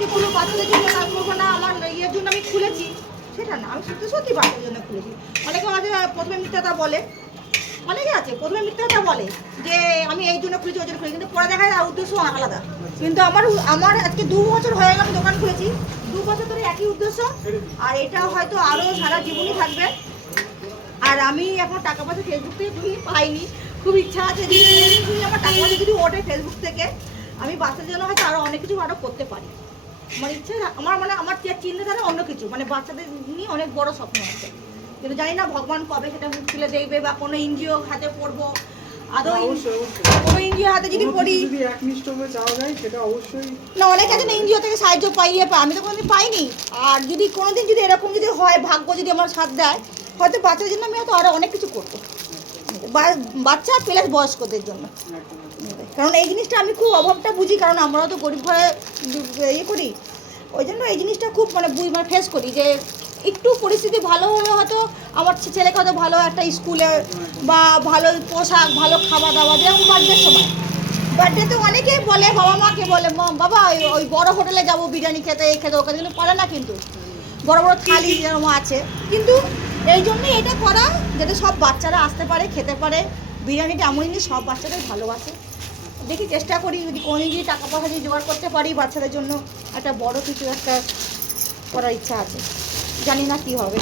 আজকে পুরো বাচ্চাদের জন্য কাজ করবো না, আমার ইয়ের জন্য আমি খুলেছি সেটা না, আমি সত্যি সত্যি বাচ্চাদের জন্য খুলেছি। অনেকে আমাদের প্রথমে মিথ্যাটা বলে, অনেকে আছে প্রথমে মিথ্যাটা বলে যে আমি এই জন্য খুলেছি ওই জন্য খুলেছি, কিন্তু পরে দেখা যায় উদ্দেশ্য আলাদা। কিন্তু আমার আজকে 2 বছর হয়ে গেল আমি দোকান খুলেছি, 2 বছর ধরে একই উদ্দেশ্য, আর এটা হয়তো আরও সারা জীবনই থাকবে। আর আমি এখন টাকা পয়সা ফেসবুক থেকে পাইনি, খুব ইচ্ছা আছে যে আমার টাকা পয়সা যদি ওঠে ফেসবুক থেকে, আমি বাচ্চাদের জন্য হয়তো আরও অনেক কিছু আরও করতে পারি। আমার ইচ্ছে, আমার চিন্তাধারা অন্য কিছু, মানে বাচ্চাদের নিয়ে অনেক বড় স্বপ্ন আছে, কিন্তু জানি না ভগবান কবে সেটা মুখ তুলে দেখবে, বা কোনো এনজিও হাতে পড়বো, আদৌ কোনো এনজিও হাতে যদি পড়ি না, অনেক আছে না এনজিও থেকে সাহায্য পাইয়ে, আমি তো কোনোদিন পাইনি। আর যদি কোনোদিন যদি এরকম যদি হয়, ভাগ্য যদি আমার সাথ দেয়, হয়তো বাচ্চাদের জন্য আমি হয়তো আরও অনেক কিছু করবো, বাচ্চা প্লাস বয়স্কদের জন্য। কারণ এই জিনিসটা আমি খুব অভাবটা বুঝি, কারণ আমরাও তো গরিব ঘরে ইয়ে করি, ওই জন্য এই জিনিসটা খুব মানে ফেস করি যে একটু পরিস্থিতি ভালো হলে হয়তো আমার ছেলেকে হয়তো ভালো একটা স্কুলে বা ভালো পোশাক, ভালো খাওয়া দাওয়া, যেরকম বার্থডের সময়, বার্থডেতে অনেকেই বলে, বাবা মাকে বলে বাবা ওই বড় হোটেলে যাবো বিরিয়ানি খেতে, এই খেতে ওখানে, কিন্তু পারে না, কিন্তু বড় বড় থালি যেরকম আছে, কিন্তু এই জন্যই এটা করা যাতে সব বাচ্চারা আসতে পারে, খেতে পারে। বিরিয়ানিটা এমন জিনিস সব বাচ্চাদের ভালোবাসে। দেখি চেষ্টা করি যদি কোনো যদি টাকা পয়সা যদি জোগাড় করতে পারি, বাচ্চাদের জন্য একটা বড় কিছু একটা করার ইচ্ছা আছে, জানি না কি হবে।